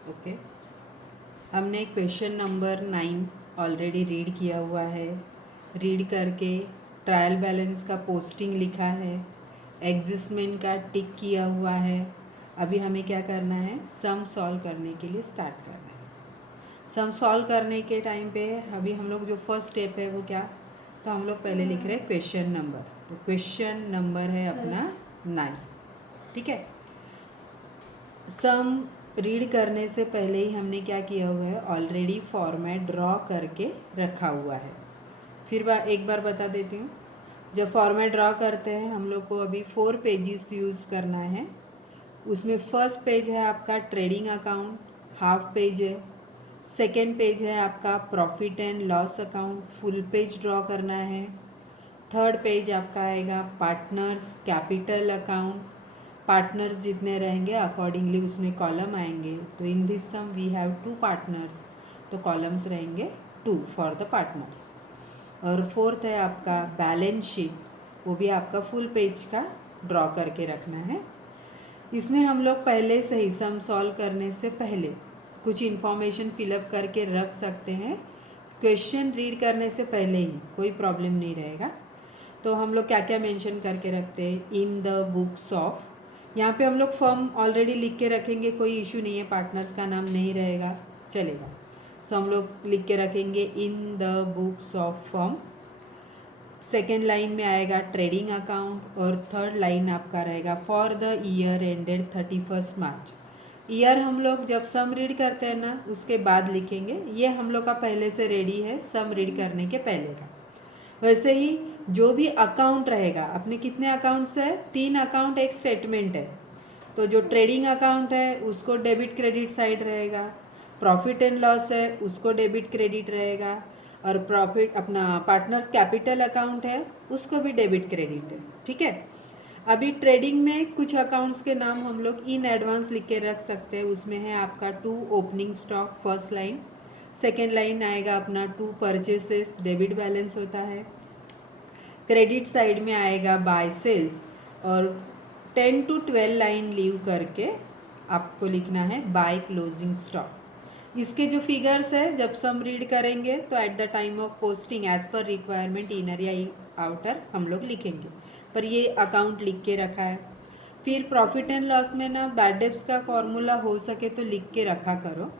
Okay, हमने question number 9 already read किया हुआ है। रीड करके ट्रायल बैलेंस का पोस्टिंग लिखा है, एग्जिस्टमेंट का टिक किया हुआ है। अभी हमें क्या करना है, सम सॉल्व करने के लिए स्टार्ट करना है। सम सॉल्व करने के टाइम पे अभी हम लोग जो फर्स्ट स्टेप है वो क्या, तो हम लोग पहले लिख रहे हैं क्वेश्चन नंबर। तो क्वेश्चन नंबर है अपना 9। ठीक है, सम रीड करने से पहले ही हमने क्या किया हुआ है, ऑलरेडी फॉर्मेट ड्रॉ करके रखा हुआ है। फिर एक बार बता देती हूँ। जब फॉर्मेट ड्रॉ करते हैं हम लोग को अभी 4 पेजेस यूज़ करना है। उसमें फर्स्ट पेज है आपका ट्रेडिंग अकाउंट, हाफ पेज है। सेकेंड पेज है आपका profit and loss account, full page draw करना है। थर्ड पेज आपका आएगा पार्टनर्स कैपिटल अकाउंट, पार्टनर्स जितने रहेंगे अकॉर्डिंगली उसमें कॉलम आएंगे। तो in this sum we have 2 partners, तो कॉलम्स रहेंगे 2 फॉर द पार्टनर्स। और फोर्थ है आपका बैलेंस शीट, वो भी आपका फुल पेज का ड्रॉ करके रखना है। इसमें हम लोग पहले से ही सम सॉल्व करने से पहले कुछ इन्फॉर्मेशन फिलअप करके रख सकते हैं। क्वेश्चन रीड करने से पहले ही कोई प्रॉब्लम नहीं रहेगा। तो हम लोग क्या क्या मेंशन करके रखते हैं, इन द बुक्स ऑफ, यहाँ पे हम लोग फर्म ऑलरेडी लिख के रखेंगे, कोई इशू नहीं है, पार्टनर्स का नाम नहीं रहेगा, चलेगा। सो हम लोग लिख के रखेंगे in the books of firm. Second line में आएगा ट्रेडिंग अकाउंट, और थर्ड लाइन आपका रहेगा for the year ended 31 March. Year हम लोग जब सम रीड करते हैं ना उसके बाद लिखेंगे, ये हम लोग का पहले से रेडी है सम रीड करने के पहले का। वैसे ही जो भी अकाउंट रहेगा, अपने कितने अकाउंट्स है, 3 अकाउंट एक स्टेटमेंट है। तो जो ट्रेडिंग अकाउंट है उसको डेबिट क्रेडिट साइड रहेगा, प्रॉफिट एंड लॉस है उसको डेबिट क्रेडिट रहेगा, और प्रॉफिट अपना पार्टनर्स कैपिटल अकाउंट है उसको भी डेबिट क्रेडिट है। ठीक है, अभी ट्रेडिंग में कुछ अकाउंट्स के नाम हम लोग इन एडवांस लिख के रख सकते हैं। उसमें है आपका 2 opening stock first line, second line आएगा अपना 2 परचेसेस डेबिट बैलेंस होता है, क्रेडिट साइड में आएगा बाय सेल्स, और 10 to 12 लाइन लीव करके आपको लिखना है बाय क्लोजिंग स्टॉक। इसके जो फिगर्स है जब सम रीड करेंगे तो at the time of posting as per requirement inner या आउटर हम लोग लिखेंगे, पर ये अकाउंट लिख के रखा है। फिर प्रॉफिट एंड लॉस में ना बैड डेब्ट्स का फॉर्मूला हो सके तो लिख के रखा करो।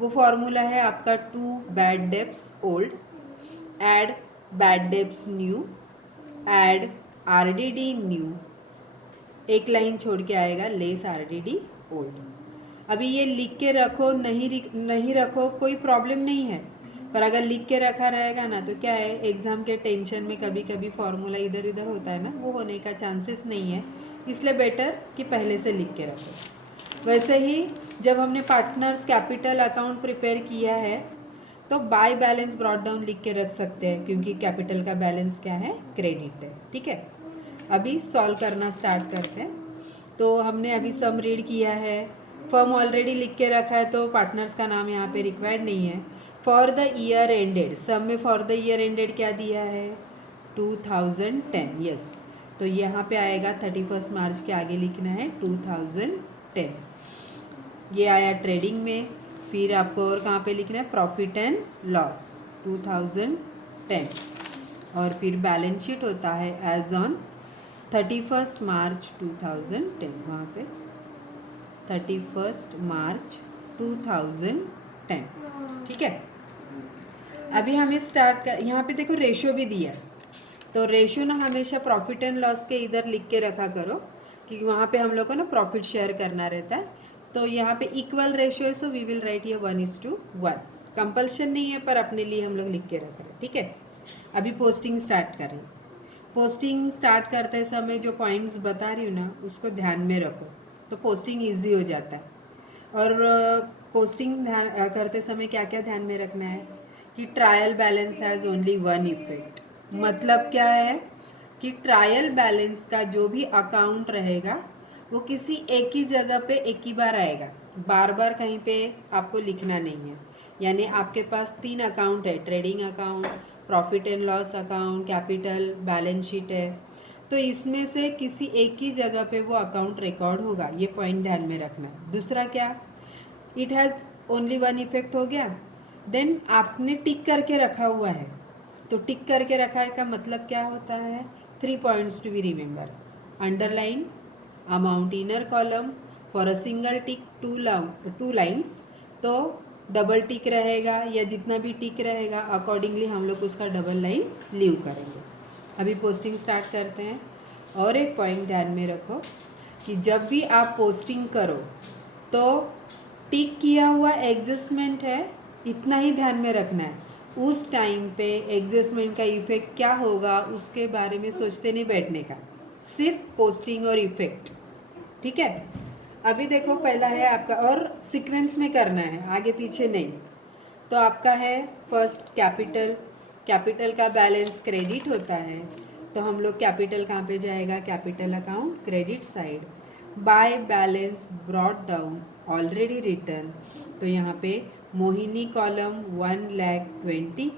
वो फॉर्मूला है आपका 2 bad debts old add bad debts new add RDD new, एक लाइन छोड़ के आएगा लेस आरडीडी ओल्ड। अभी ये लिख के रखो, नहीं रखो कोई प्रॉब्लम नहीं है, पर अगर लिख के रखा रहेगा ना तो क्या है, एग्जाम के टेंशन में कभी कभी फॉर्मूला इधर उधर होता है ना, वो होने का चांसेस नहीं है, इसलिए बेटर कि पहले से लिख के रखो। वैसे ही जब हमने पार्टनर्स कैपिटल अकाउंट प्रिपेयर किया है तो बाय बैलेंस ब्रॉट डाउन लिख के रख सकते हैं, क्योंकि कैपिटल का बैलेंस क्या है, क्रेडिट है। ठीक है, अभी सॉल्व करना स्टार्ट करते हैं। तो हमने अभी सम रीड किया है, फर्म ऑलरेडी लिख के रखा है तो पार्टनर्स का नाम यहाँ पे रिक्वायर्ड नहीं है। फॉर द ईयर एंडेड, सम में फॉर द ईयर एंडेड क्या दिया है, 2010, यस। तो यहाँ पे आएगा 31 मार्च के आगे लिखना है 2010। ये आया ट्रेडिंग में। फिर आपको और कहाँ पे लिखना है, प्रॉफिट एंड लॉस 2010, और फिर बैलेंस शीट होता है एज ऑन 31 मार्च 2010, वहाँ पे 31 मार्च 2010। ठीक है, अभी हमें स्टार्ट कर, यहाँ पे देखो रेशियो भी दिया, तो रेशियो ना हमेशा प्रॉफिट एंड लॉस के इधर लिख के रखा करो, क्योंकि वहाँ पे हम लोग को ना प्रॉफिट शेयर करना रहता है। तो यहाँ पे इक्वल रेशियो है, सो वी विल राइट ये 1:1। कंपल्शन नहीं है, पर अपने लिए हम लोग लिख के रख रहे हैं। ठीक है, अभी पोस्टिंग स्टार्ट करें। पोस्टिंग स्टार्ट करते समय जो पॉइंट्स बता रही हूँ ना उसको ध्यान में रखो, तो पोस्टिंग ईजी हो जाता है। और पोस्टिंग ध्यान करते समय क्या क्या ध्यान में रखना है कि trial balance has only one effect. मतलब क्या है कि ट्रायल बैलेंस का जो भी अकाउंट रहेगा वो किसी एक ही जगह पे एक ही बार आएगा, बार बार कहीं पे आपको लिखना नहीं है। यानी आपके पास 3 अकाउंट है, trading account, profit and loss account, capital, balance sheet है, तो इसमें से किसी एक ही जगह पे वो अकाउंट रिकॉर्ड होगा, ये पॉइंट ध्यान में रखना है। दूसरा क्या, it has only one effect हो गया। देन आपने टिक करके रखा हुआ है, तो टिक करके रखा है का मतलब क्या होता है? 3 points to be remember. Underline amount inner column for a single tick 2 lines, तो डबल टिक रहेगा या जितना भी टिक रहेगा अकॉर्डिंगली हम लोग उसका डबल लाइन लीव करेंगे। अभी पोस्टिंग स्टार्ट करते हैं। और एक पॉइंट ध्यान में रखो कि जब भी आप पोस्टिंग करो तो टिक किया हुआ एडजस्टमेंट है, इतना ही ध्यान में रखना है। उस टाइम पे एडजस्टमेंट का इफेक्ट क्या होगा उसके बारे में सोचते नहीं बैठने का, सिर्फ पोस्टिंग और इफेक्ट। ठीक है, अभी देखो पहला है आपका, और सीक्वेंस में करना है, आगे पीछे नहीं। तो आपका है फर्स्ट कैपिटल, कैपिटल का बैलेंस क्रेडिट होता है, तो हम लोग कैपिटल कहाँ पे जाएगा? Capital account credit side. By balance brought down already return, तो यहाँ पे Mohini column 1,20,000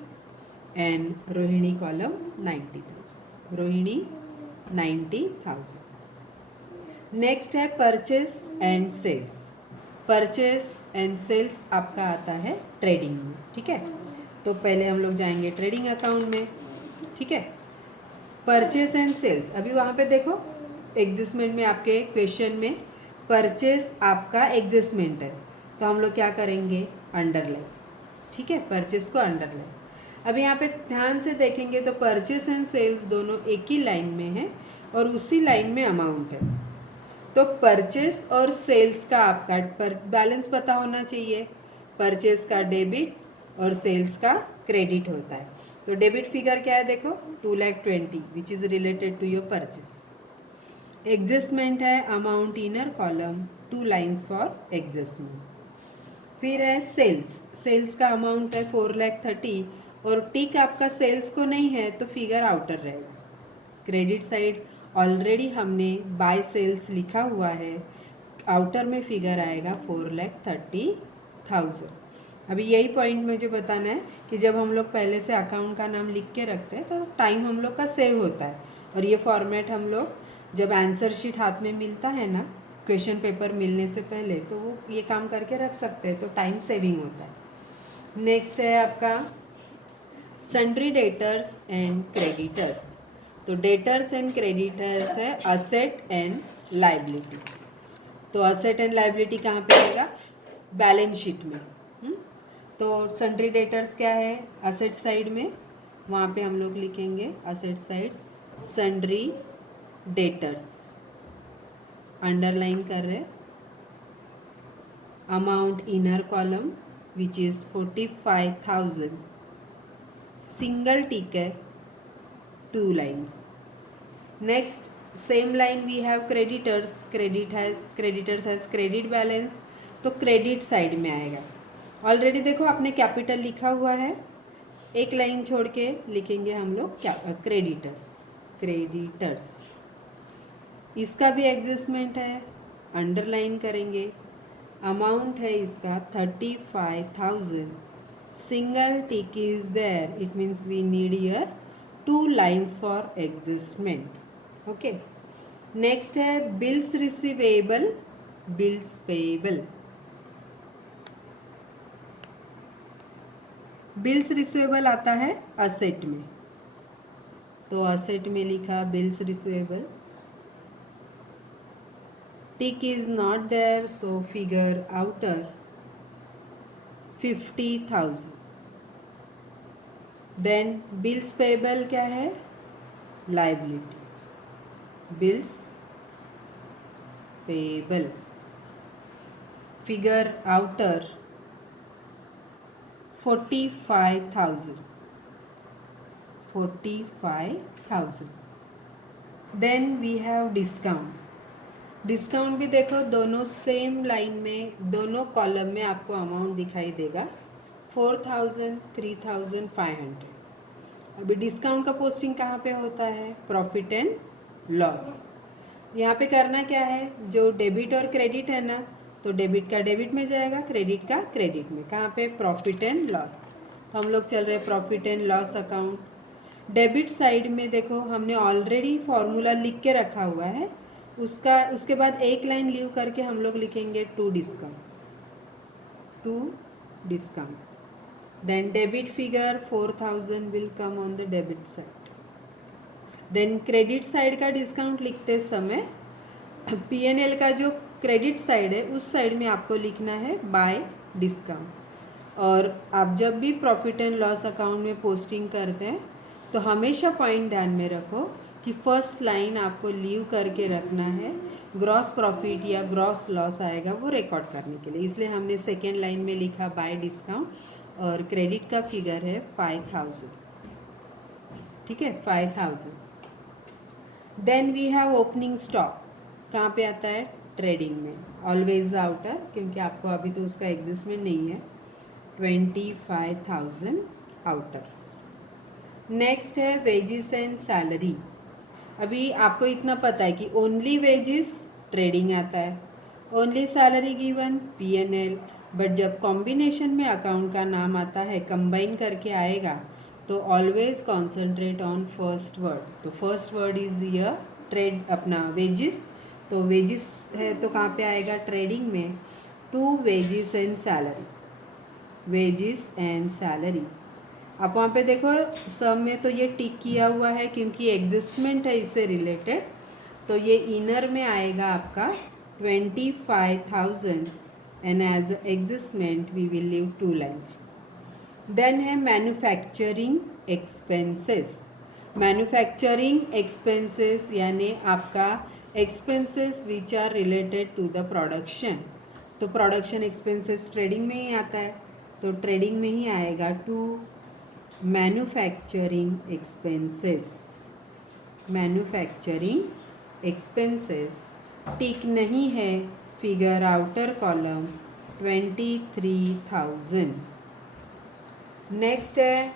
and Rohini column 90,000, Rohini 90,000। Next है purchase and sales. Purchase and sales आपका आता है ट्रेडिंग में। ठीक है, तो पहले हम लोग जाएंगे ट्रेडिंग अकाउंट में। ठीक है, परचेस एंड सेल्स, अभी वहाँ पे देखो एडजस्टमेंट में आपके क्वेश्चन में परचेस आपका एडजस्टमेंट है, तो हम लोग क्या करेंगे? अंडरलाइन। ठीक है, परचेस को अंडरलाइन। अभी यहाँ पे ध्यान से देखेंगे तो परचेस एंड सेल्स दोनों एक ही लाइन में है और उसी लाइन में अमाउंट है, तो परचेस और सेल्स का आपका बैलेंस पता होना चाहिए। परचेस का डेबिट और सेल्स का क्रेडिट होता है, तो डेबिट फिगर क्या है? देखो 2,20,000 which is related to your purchase. Adjustment है amount inner column 2 lines for adjustment. फिर है सेल्स, सेल्स का अमाउंट है 4,30,000 और टिक आपका सेल्स को नहीं है तो फिगर आउटर रहेगा। क्रेडिट साइड ऑलरेडी हमने बाय सेल्स लिखा हुआ है, आउटर में फिगर आएगा 4,30,000। अभी यही पॉइंट मुझे बताना है कि जब हम लोग पहले से अकाउंट का नाम लिख के रखते हैं तो टाइम हम लोग का सेव होता है, और ये फॉर्मेट हम लोग जब आंसर शीट हाथ में मिलता है ना, क्वेश्चन पेपर मिलने से पहले, तो वो ये काम करके रख सकते हैं, तो टाइम सेविंग होता है। नेक्स्ट है आपका सन्ड्री डेटर्स एंड क्रेडिटर्स, तो डेटर्स एंड क्रेडिटर्स है असेट एंड लाइबिलिटी। तो असेट एंड लाइबिलिटी कहाँ पे आएगा? बैलेंस शीट में। तो सन्ड्री डेटर्स क्या है? असेट साइड में, वहाँ पे हम लोग लिखेंगे asset side sundry debtors, underline कर रहे। Amount inner column which is 45,000, single tick है 2 lines. Next same line we have creditors, creditors has credit balance, तो क्रेडिट साइड में आएगा। ऑलरेडी देखो आपने कैपिटल लिखा हुआ है, एक लाइन छोड़ के लिखेंगे हम लोग क्रेडिटर्स, क्रेडिटर्स। इसका भी एडजस्टमेंट है, अंडरलाइन करेंगे। अमाउंट है इसका 35,000, single tick is there, it means we need here 2 lines for adjustment. Okay, next है bills receivable, bills payable. Bills receivable आता है असेट में, तो असेट में लिखा bills receivable, tick is not there so figure outer 50,000। Then bills payable क्या है? Liability, bills payable, figure outer 45,000, 45,000। Then we have discount, discount भी देखो दोनों सेम लाइन में, दोनों कॉलम में आपको अमाउंट दिखाई देगा 4,000, 3,500। अभी डिस्काउंट का पोस्टिंग कहाँ पे होता है? Profit and loss. यहाँ पे करना क्या है? जो डेबिट और क्रेडिट है ना, तो डेबिट का डेबिट में जाएगा, क्रेडिट का क्रेडिट में। कहाँ पे? Profit and loss. तो हम लोग चल रहे हैं profit and loss account. Debit side में देखो हमने ऑलरेडी फॉर्मूला लिख के रखा हुआ है, उसके बाद एक लाइन लीव करके हम लोग लिखेंगे to discount. to discount. Then debit figure 4000 will come on the debit side. Then credit side का डिस्काउंट लिखते समय P&L का जो क्रेडिट साइड है उस साइड में आपको लिखना है बाय डिस्काउंट। और आप जब भी प्रॉफिट एंड लॉस अकाउंट में पोस्टिंग करते हैं तो हमेशा पॉइंट ध्यान में रखो कि फर्स्ट लाइन आपको लीव करके रखना है, ग्रॉस प्रॉफिट या ग्रॉस लॉस आएगा वो रिकॉर्ड करने के लिए। इसलिए हमने सेकेंड लाइन में लिखा बाय डिस्काउंट और क्रेडिट का फिगर है 5000। ठीक है, 5000। Then we have opening stock, कहाँ पे आता है? ट्रेडिंग में, ऑलवेज आउटर, क्योंकि आपको अभी तो उसका एग्जिस्टमेंट नहीं है। 25,000 आउटर। नेक्स्ट है वेजेस एंड सैलरी। अभी आपको इतना पता है कि ओनली वेजेस ट्रेडिंग आता है, only salary given P&L। But जब कॉम्बिनेशन में अकाउंट का नाम आता है, कंबाइन करके आएगा, तो always concentrate on first word. तो first word is year trade अपना वेजेस, तो वेजेस है तो कहाँ पे आएगा? ट्रेडिंग में। To wages and salary, wages and salary. आप वहाँ पे देखो सब में तो ये टिक किया हुआ है क्योंकि एग्जिस्टमेंट है इससे रिलेटेड, तो ये इनर में आएगा आपका 25,000 and as adjustment we will leave 2 lines. Then है मैन्युफैक्चरिंग एक्सपेंसेस। मैन्युफैक्चरिंग एक्सपेंसेस यानी आपका expenses which are related to the production. तो प्रोडक्शन एक्सपेंसेस ट्रेडिंग में ही आता है, तो ट्रेडिंग में ही आएगा to manufacturing expenses. Manufacturing expenses tick नहीं है, फिगर आउटर कॉलम 23,000। नेक्स्ट है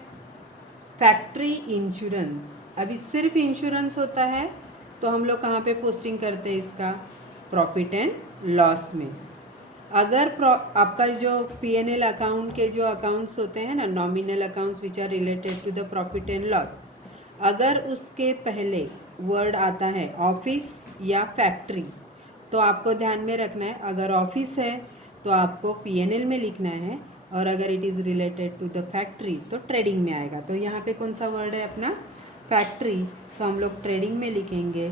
फैक्ट्री इंश्योरेंस। अभी सिर्फ इंश्योरेंस होता है तो हम लोग कहाँ पे पोस्टिंग करते हैं इसका? प्रॉफिट एंड लॉस में। अगर आपका जो P&L अकाउंट के जो अकाउंट्स होते हैं ना, nominal accounts which are related to the profit and loss, अगर उसके पहले वर्ड आता है ऑफिस या फैक्ट्री तो आपको ध्यान में रखना है, अगर ऑफिस है तो आपको P&L में लिखना है, और अगर it is related to the factory तो ट्रेडिंग में आएगा। तो यहाँ पे कौन सा वर्ड है अपना? फैक्ट्री, तो हम लोग ट्रेडिंग में लिखेंगे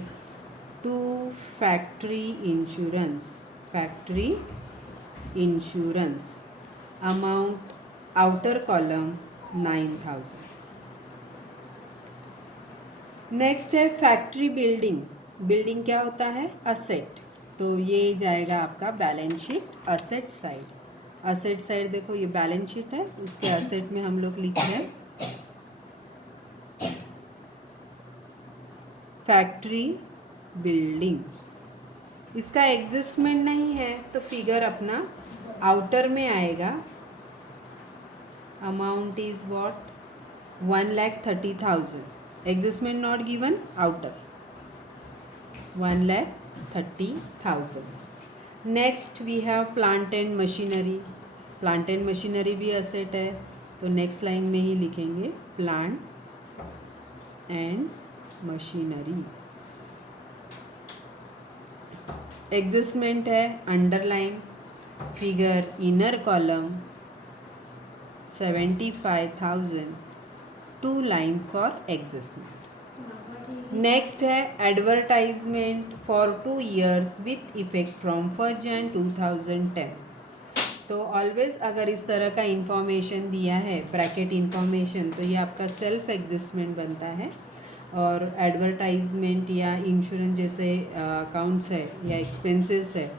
to factory insurance. Factory insurance amount outer column 9,000। Next है फैक्ट्री बिल्डिंग। बिल्डिंग क्या होता है? असेट, तो ये जाएगा आपका balance sheet asset side. Asset side देखो ये बैलेंस शीट है, उसके असेट में हम लोग लिख रहे हैं फैक्ट्री बिल्डिंग। इसका एग्जिस्टमेंट नहीं है तो फिगर अपना आउटर में आएगा। Amount is what? 1,30,000। Adjustment not given, outer 1,30,000। Next we have plant and machinery. Plant and machinery भी असेट है, तो नेक्स्ट लाइन में ही लिखेंगे प्लांट एंड मशीनरी। एग्जिस्टमेंट है underline, figure inner column 75,000, 2 lines for adjustment. Next है advertisement for 2 years with effect from 1 Jan 2010। तो always अगर इस तरह का इंफॉर्मेशन दिया है ब्रैकेट इंफॉर्मेशन, तो ये आपका सेल्फ एग्जिस्टमेंट बनता है। और एडवर्टाइजमेंट या इंश्योरेंस जैसे अकाउंट्स है या एक्सपेंसेस है,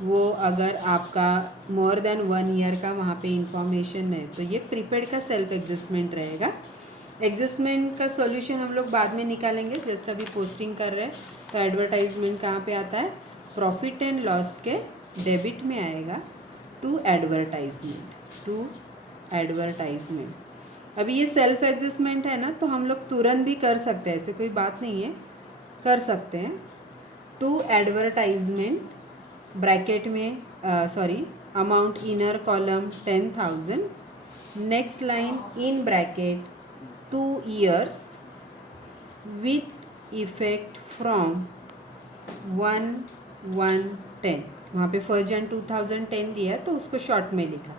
वो अगर आपका मोर देन 1 year का वहाँ पे इंफॉर्मेशन है तो ये प्रीपेड का सेल्फ एग्जिस्टमेंट रहेगा। एग्जिस्टमेंट का सॉल्यूशन हम लोग बाद में निकालेंगे, जस्ट अभी पोस्टिंग कर रहे हैं। तो एडवर्टाइजमेंट कहाँ पे आता है? प्रॉफिट एंड लॉस के डेबिट में आएगा टू एडवर्टाइजमेंट, टू एडवर्टाइजमेंट। अभी ये सेल्फ एग्जिस्टमेंट है ना, तो हम लोग तुरंत भी कर सकते हैं, ऐसे कोई बात नहीं है, कर सकते हैं। टू एडवर्टाइजमेंट ब्रैकेट में sorry amount inner column 10,000, next line in bracket 2 years with effect from 1/1/10। वहाँ पे 1 Jan 2010 दिया है तो उसको शॉर्ट में लिखा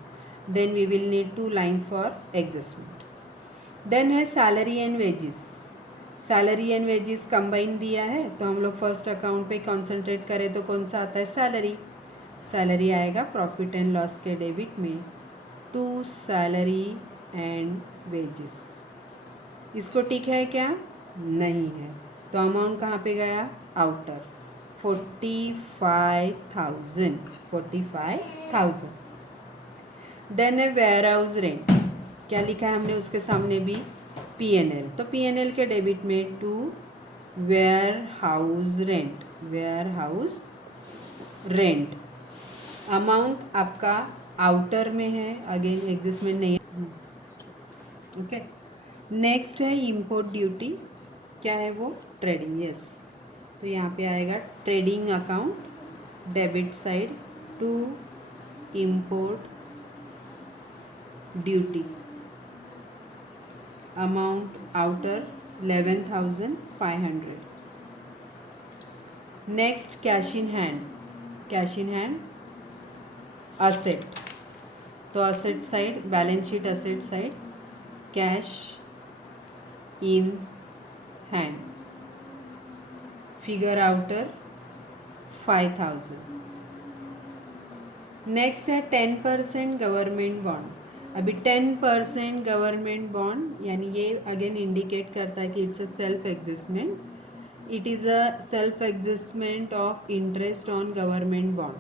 then we will need 2 lines for adjustment. Then है salary and wages. Salary and wages combine दिया है तो हम लोग फर्स्ट अकाउंट पे कंसंट्रेट करें तो कौन सा आता है, सैलरी। सैलरी आएगा प्रॉफिट एंड लॉस के डेबिट में टू सैलरी एंड वेजेस। इसको टिक है क्या, नहीं है, तो अमाउंट कहाँ पे गया, आउटर 45,000। 45,000। देन है वेयर हाउस रेंट। क्या लिखा है हमने उसके सामने भी, P&L, तो P&L के डेबिट में to warehouse rent. Warehouse rent amount आपका आउटर में है, अगेन एडजस्टमेंट नहीं है। ओके, नेक्स्ट है इंपोर्ट ड्यूटी। क्या है वो, ट्रेडिंग, यस, तो यहाँ पे आएगा trading account debit side to import duty amount outer 11,500। Next cash in hand. Cash in hand asset, तो asset side balance sheet asset side cash in hand figure outer 5,000। Next है 10% government bond. अभी 10% government bond यानी ये again indicate करता है कि it's a self adjustment, it is a self adjustment of interest on government bond.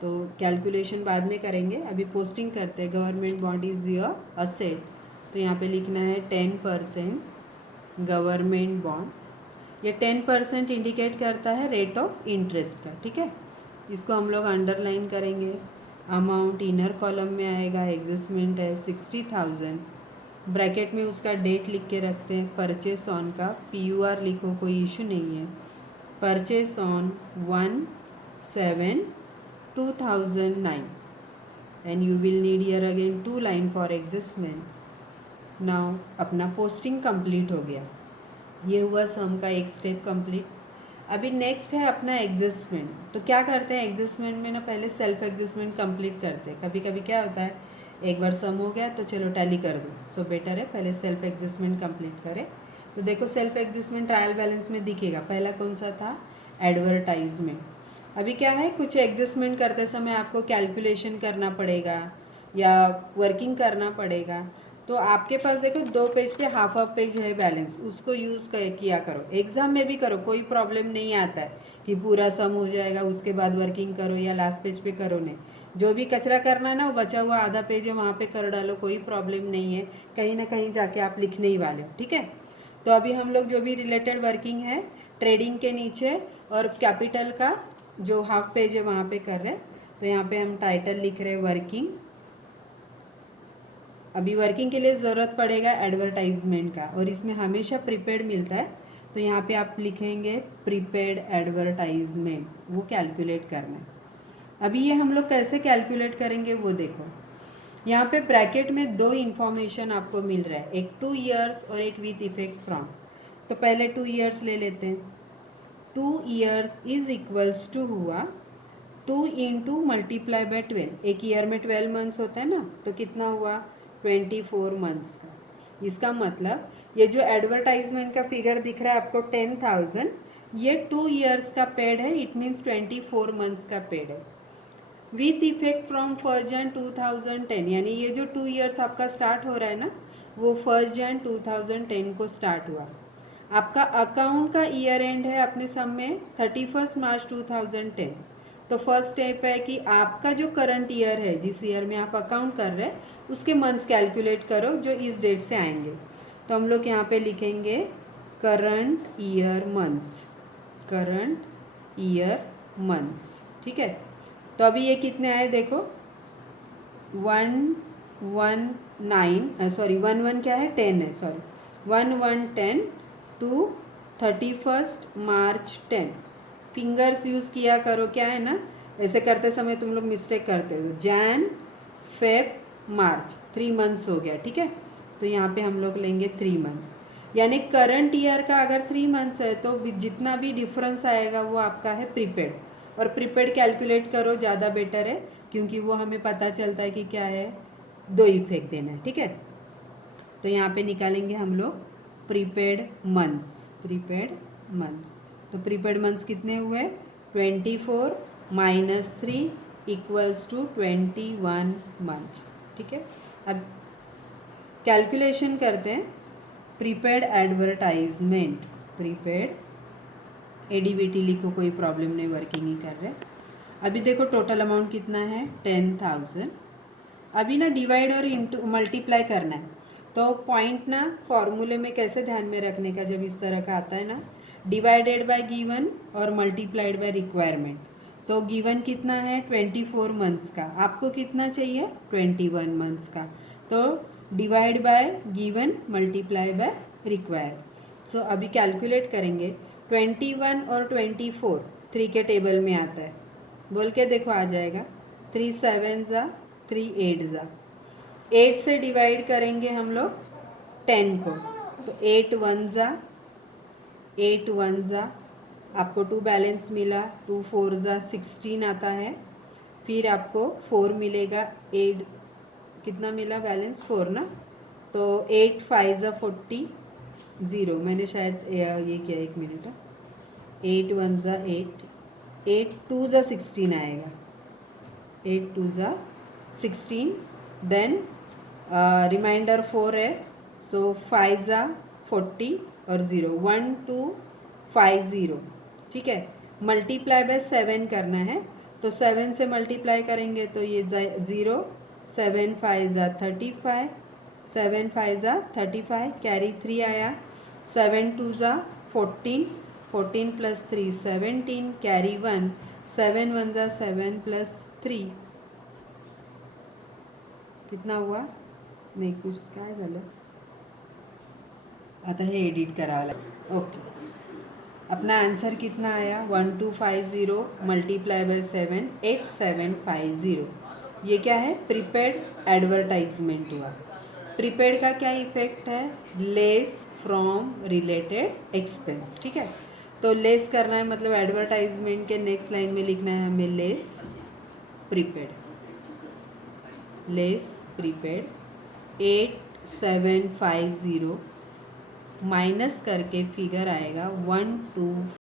तो calculation बाद में करेंगे, अभी पोस्टिंग करते हैं। Government bond is your asset, तो यहाँ पे लिखना है 10% गवर्नमेंट बॉन्ड। ये 10% इंडिकेट करता है रेट ऑफ इंटरेस्ट का, ठीक है, इसको हम लोग अंडरलाइन करेंगे। अमाउंट इनर कॉलम में आएगा, एग्जिस्टमेंट है 60,000, ब्रैकेट में उसका डेट लिख के रखते हैं। परचेस ऑन का PUR लिखो, कोई इशू नहीं है। Purchase on 1/7/2009 and you will need here again 2 line for adjustment. Now अपना पोस्टिंग कंप्लीट हो गया, ये हुआ सम का एक स्टेप कंप्लीट। अभी नेक्स्ट है अपना एडजस्टमेंट। तो क्या करते हैं एडजस्टमेंट में ना, पहले सेल्फ एडजस्टमेंट कंप्लीट करते हैं। कभी कभी क्या होता है, एक बार सम हो गया तो चलो टैली कर दो, सो बेटर है पहले सेल्फ एडजस्टमेंट कंप्लीट करें। तो देखो सेल्फ एडजस्टमेंट ट्रायल बैलेंस में दिखेगा, पहला कौन सा था, एडवर्टाइजमेंट। अभी क्या है, कुछ एडजस्टमेंट करते समय आपको कैलकुलेशन करना पड़ेगा या वर्किंग करना पड़ेगा, तो आपके पास देखो 2 पेज पे हाफ पेज है बैलेंस, उसको यूज़ किया करो। एग्ज़ाम में भी करो, कोई प्रॉब्लम नहीं आता है कि पूरा सम हो जाएगा उसके बाद वर्किंग करो या लास्ट पेज पे करो, नहीं, जो भी कचरा करना है ना वो बचा हुआ आधा पेज है वहाँ पे कर डालो, कोई प्रॉब्लम नहीं है, कहीं ना कहीं जाके आप लिखने ही वाले हो, ठीक है। तो अभी हम लोग जो भी रिलेटेड वर्किंग है ट्रेडिंग के नीचे और कैपिटल का जो हाफ पेज है वहाँ पे कर रहे हैं। तो यहाँ पे हम टाइटल लिख रहे हैं वर्किंग। अभी वर्किंग के लिए ज़रूरत पड़ेगा एडवर्टाइजमेंट का, और इसमें हमेशा प्रीपेड मिलता है, तो यहाँ पे आप लिखेंगे प्रीपेड एडवर्टाइजमेंट, वो कैलकुलेट करना है। अभी ये हम लोग कैसे कैलकुलेट करेंगे वो देखो, यहाँ पे ब्रैकेट में 2 इन्फॉर्मेशन आपको मिल रहा है, एक 2 ईयर्स और एक विथ इफेक्ट फ्रॉम। तो पहले 2 ईयर्स ले लेते हैं। 2 ईयर्स इज इक्वल्स टू हुआ 2 इंटू मल्टीप्लाई बाय 12। एक ईयर में 12 मंथ्स होता है ना, तो कितना हुआ 24 मंथ्स का। इसका मतलब ये जो एडवर्टाइजमेंट का फिगर दिख रहा है आपको 10,000, ये 2 ईयर्स का पेड है, इट मीन्स 24 मंथ्स का पेड है। विथ इफेक्ट फ्रॉम 1 Jan 2010, यानी ये जो 2 ईयर्स आपका स्टार्ट हो रहा है ना, वो 1 Jan 2010 को स्टार्ट हुआ। आपका अकाउंट का ईयर एंड है अपने सम में 31 मार्च 2010। तो फर्स्ट स्टेप है कि आपका जो करंट ईयर है, जिस ईयर में आप अकाउंट कर रहे हैं, उसके मंथ्स कैलकुलेट करो जो इस डेट से आएंगे। तो हम लोग यहाँ पे लिखेंगे current year months, current year months, ठीक है। तो अभी ये कितने आए देखो, 11 क्या है 10 है, sorry 1110 to 31 March 10। Fingers use किया करो, क्या है ना, ऐसे करते समय तुम लोग मिस्टेक करते हो। जैन फेब मार्च 3 मंथ्स हो गया, ठीक है। तो यहाँ पे हम लोग लेंगे 3 मंथ्स, यानी करंट ईयर का अगर 3 मंथ्स है तो जितना भी डिफरेंस आएगा वो आपका है प्रीपेड। और प्रीपेड कैलकुलेट करो, ज़्यादा बेटर है, क्योंकि वो हमें पता चलता है कि क्या है 2 ही फेंक देना है, ठीक है। तो यहाँ पे निकालेंगे हम लोग प्रीपेड मंथ्स, तो प्रीपेड मंथ्स कितने हुए, 24 माइनस 3 इक्वल्स टू 21 मंथ्स, ठीक है। अब कैलकुलेशन करते हैं। प्रीपेड एडवर्टाइजमेंट, प्रीपेड एडीबीटी लिखो, कोई प्रॉब्लम नहीं, वर्किंग ही कर रहे। अभी देखो टोटल अमाउंट कितना है, 10,000। अभी ना डिवाइड और इंटू मल्टीप्लाई करना है, तो पॉइंट ना फॉर्मूले में कैसे ध्यान में रखने का, जब इस तरह का आता है ना, डिवाइडेड बाय गिवन और मल्टीप्लाइड बाय रिक्वायरमेंट। तो गिवन कितना है 24 मंथ्स का, आपको कितना चाहिए 21 मंथ्स का, तो divide by given multiply by require. So अभी कैलकुलेट करेंगे 21 और 24 3 के टेबल में आता है, बोल के देखो आ जाएगा। 3 7 ज़ा 3 8 ज़ा, 8 से डिवाइड करेंगे हम लोग 10 को, तो 8 1 ज़ा, आपको 2 बैलेंस मिला, 2 4 ज़ा 16 आता है, फिर आपको 4 मिलेगा, 8 कितना मिला बैलेंस 4 ना, तो 8 5 ज़ा 40 0, मैंने शायद ये किया, 1 मिनट, 8 1 ज़ा 8, 8 2 ज़ा 16 आएगा, 8 2 ज़ा 16, देन रिमाइंडर 4 है, सो 5 ज़ा 40 और 0 1 2 5 0, ठीक है। मल्टीप्लाई बाय 7 करना है, तो 7 से मल्टीप्लाई करेंगे तो ये 0, 7 5 ज़ा 35, 7 5 ज़ा 35, कैरी 3 आया, 7 2 ज़ा 14, 14 प्लस 3 17, कैरी 1, 7 1 ज़ा 7 प्लस 3 कितना हुआ, नहीं कुछ काय झालं, आता हे एडिट करावं लागेल, ओके। अपना आंसर कितना आया 1250 मल्टीप्लाई बाय 7 8750। ये क्या है, प्रीपेड एडवर्टाइजमेंट हुआ। प्रीपेड का क्या इफेक्ट है, लेस फ्रॉम रिलेटेड एक्सपेंस, ठीक है। तो लेस करना है, मतलब एडवर्टाइजमेंट के नेक्स्ट लाइन में लिखना है हमें लेस प्रीपेड 8750 माइनस करके फिगर आएगा 12